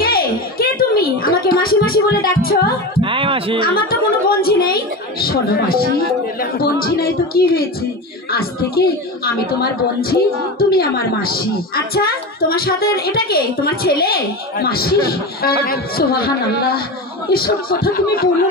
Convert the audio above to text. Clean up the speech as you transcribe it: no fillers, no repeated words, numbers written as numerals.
কে কে তুমি আমাকে মাসি মাসি বলে ডাকছো? আমার তো কোনো বঞ্জি নেই। শোনো মাসি, বঞ্জি নাই তো কি হয়েছে? আজ থেকে আমি তোমার বঞ্জি, তুমি আমার মাসি। আচ্ছা, তোমার সাথে এটা কে? তোমার ছেলে? মাসি, সুবহানাল্লাহ, এসব কথা তুমি বলো